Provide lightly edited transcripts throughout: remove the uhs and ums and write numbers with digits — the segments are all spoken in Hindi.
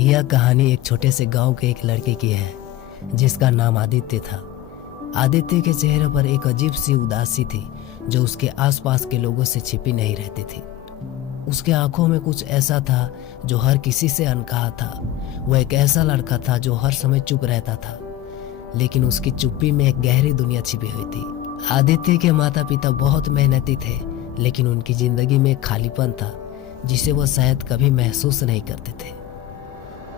यह कहानी एक छोटे से गांव के एक लड़के की है जिसका नाम आदित्य था। आदित्य के चेहरे पर एक अजीब सी उदासी थी जो उसके आसपास के लोगों से छिपी नहीं रहती थी। उसके आंखों में कुछ ऐसा था जो हर किसी से अनकहा था। वह एक ऐसा लड़का था जो हर समय चुप रहता था, लेकिन उसकी चुप्पी में एक गहरी दुनिया छिपी हुई थी। आदित्य के माता पिता बहुत मेहनती थे, लेकिन उनकी जिंदगी में एक खालीपन था जिसे वह शायद कभी महसूस नहीं करते थे।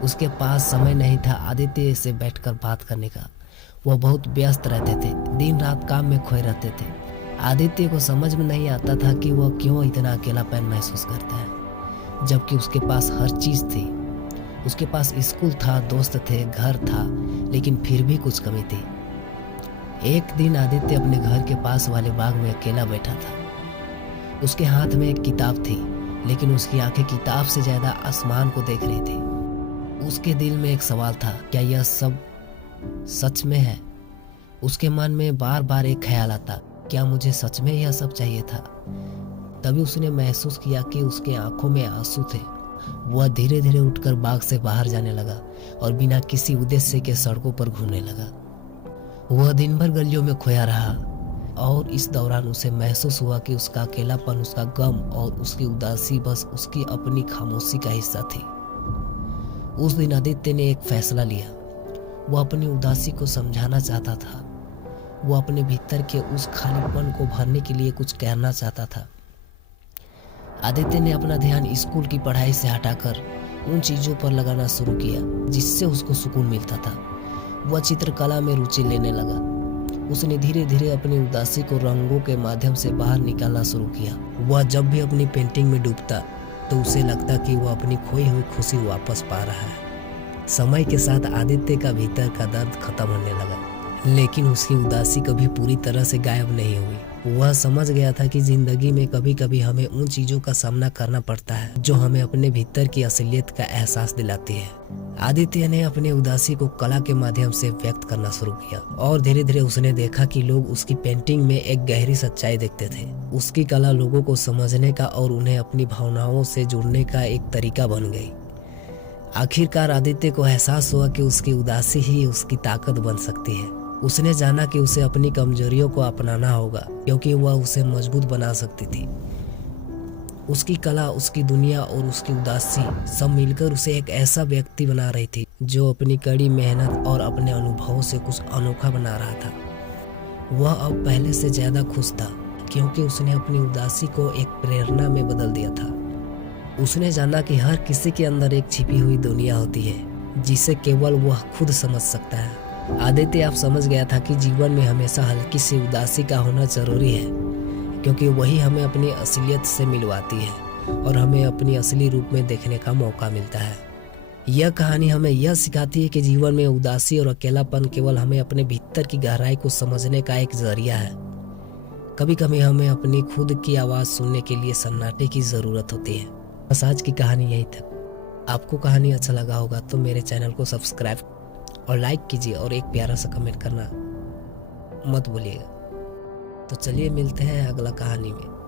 उसके पास समय नहीं था आदित्य से बैठकर बात करने का। वह बहुत व्यस्त रहते थे, दिन रात काम में खोए रहते थे। आदित्य को समझ में नहीं आता था कि वह क्यों इतना अकेलापन महसूस करता है, जबकि उसके पास हर चीज थी। उसके पास स्कूल था, दोस्त थे, घर था, लेकिन फिर भी कुछ कमी थी। एक दिन आदित्य अपने घर के पास वाले बाग में अकेला बैठा था। उसके हाथ में एक किताब थी, लेकिन उसकी आंखें किताब से ज्यादा आसमान को देख रही थी। उसके दिल में एक सवाल था, क्या यह सब सच में है? उसके मन में बार बार एक ख्याल आता, क्या मुझे सच में यह सब चाहिए था? तभी उसने महसूस किया कि उसके आंखों में आंसू थे। वह धीरे धीरे उठकर बाग से बाहर जाने लगा और बिना किसी उद्देश्य के सड़कों पर घूमने लगा। वह दिन भर गलियों में खोया रहा और इस दौरान उसे महसूस हुआ कि उसका अकेलापन, उसका गम और उसकी उदासी बस उसकी अपनी खामोशी का हिस्सा थी। उस दिन आदित्य ने एक फैसला लिया। वो अपनी उदासी को समझाना चाहता था। वो अपने भीतर के उस खालीपन को भरने के लिए कुछ करना चाहता था। आदित्य ने अपना ध्यान स्कूल की पढ़ाई से हटाकर उन चीजों पर लगाना शुरू किया जिससे उसको सुकून मिलता था। वह चित्रकला में रुचि लेने लगा। उसने धीरे धीरे अपनी उदासी को रंगों के माध्यम से बाहर निकालना शुरू किया। वह जब भी अपनी पेंटिंग में डूबता तो उसे लगता कि वह अपनी खोई हुई खुशी वापस पा रहा है। समय के साथ आदित्य का भीतर का दर्द खत्म होने लगा, लेकिन उसकी उदासी कभी पूरी तरह से गायब नहीं हुई। वह समझ गया था कि जिंदगी में कभी कभी हमें उन चीजों का सामना करना पड़ता है जो हमें अपने भीतर की असलियत का एहसास दिलाती है। आदित्य ने अपनी उदासी को कला के माध्यम से व्यक्त करना शुरू किया और धीरे धीरे उसने देखा कि लोग उसकी पेंटिंग में एक गहरी सच्चाई देखते थे। उसकी कला लोगों को समझने का और उन्हें अपनी भावनाओं से जुड़ने का एक तरीका बन गई। आखिरकार आदित्य को एहसास हुआ कि उसकी उदासी ही उसकी ताकत बन सकती है। उसने जाना कि उसे अपनी कमजोरियों को अपनाना होगा, क्योंकि वह उसे मजबूत बना सकती थी। उसकी कला, उसकी दुनिया और उसकी उदासी सब मिलकर उसे एक ऐसा व्यक्ति बना रही थी जो अपनी कड़ी मेहनत और अपने अनुभवों से कुछ अनोखा बना रहा था। वह अब पहले से ज्यादा खुश था, क्योंकि उसने अपनी उदासी को एक प्रेरणा में बदल दिया था। उसने जाना कि हर किसी के अंदर एक छिपी हुई दुनिया होती है जिसे केवल वह खुद समझ सकता है। आदित्य अब समझ गया था कि जीवन में हमेशा हल्की सी उदासी का होना जरूरी है, क्योंकि वही हमें अपनी असलियत से मिलवाती है और हमें अपनी असली रूप में देखने का मौका मिलता है। यह कहानी हमें यह सिखाती है कि जीवन में उदासी और अकेलापन केवल हमें अपने भीतर की गहराई को समझने का एक जरिया है। कभी कभी हमें अपनी खुद की आवाज सुनने के लिए सन्नाटे की जरूरत होती है। बस आज की कहानी यही तक। आपको कहानी अच्छा लगा होगा तो मेरे चैनल को सब्सक्राइब और लाइक कीजिए और एक प्यारा सा कमेंट करना मत भूलिएगा। तो चलिए मिलते हैं अगला कहानी में।